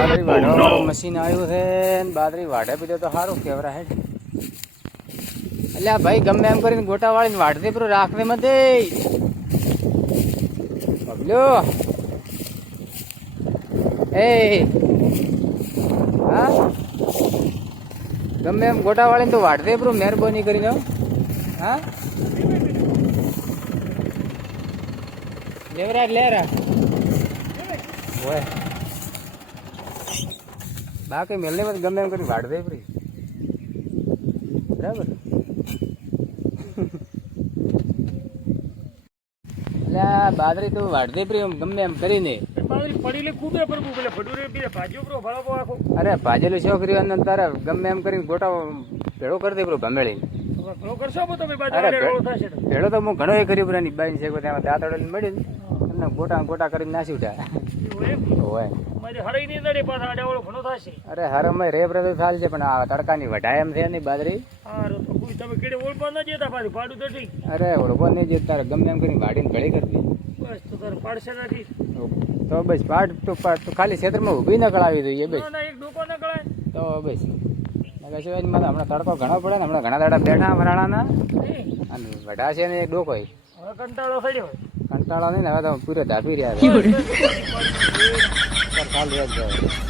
Badari વાઢવાનું machine આવ્યું છે ને બાદરી વાઢે પીધો તો સારું કેવરા હે એટલે ભાઈ ગમે એમ કરીને ગોટા વાળીને વાઢ દે પણ રાખને મતે બબલ્યો એ હા ગમે એમ ગોટા વાળીને તો વાઢ દે બ્રો મહેરબાની કરીને હા લેવરા લેરા ઓય બાકી મેલને મત ગમે એમ કરીને વાઢ દે પ્રી બરાબર એટલે બાદરી તો વાઢ દે પ્રી ગમે એમ કરીને બાદરી પડીલે કૂદે પર પેલા ભડુરે બે ભાજ્યો બ્રો ભળો આખો અરે ભાજેલું છોકરી અંદર તારે ગમે એમ કરીને ગોટા ભેળો કરી દે બ્રો ભમેળી ભળો કરશો તમે બાજુ રોળ થશે ભેળો તો હું ઘણો કર્યું બ્રો ની બાઈ છે ત્યાં દાંતડે મળી ને ગોટા ગોટા કરીને નાસી ઉઠ્યા હોય મારી હરાઈ ની નડે પાછા આડાવાળો ઘણો થશે અરે હરમય રેપ રેપ થાલ છે પણ આ તડકાની વઢાય એમ છે ની બાદરી હારો તો કોઈ તમે કેડે ઓળપા ન જેતા પાછું પાડું તો ઠીક અરે ઓળખો નહીં જે તારે ગમે એમ કરીને વાડીને ભળી કરતી બસ તો તારે પાડશે નથી તો બસ પાડ તો ખાલી ક્ષેત્રમાં ઊભી ન કળાવી દઈએ બસ ના એક ડોકો ન કળાય તો બસ કશું મને હમણાં તડકો ઘણો પડે ને હમણાં ઘણા દાડા બેઠા વરાળાના અને વઢા છે ને એક ડોકો હવે કંટાળો થયો કંટાળો નહીં ને હવે તો પૂરે ધાપી રહ્યા ચાલ ચાલુ જ જાય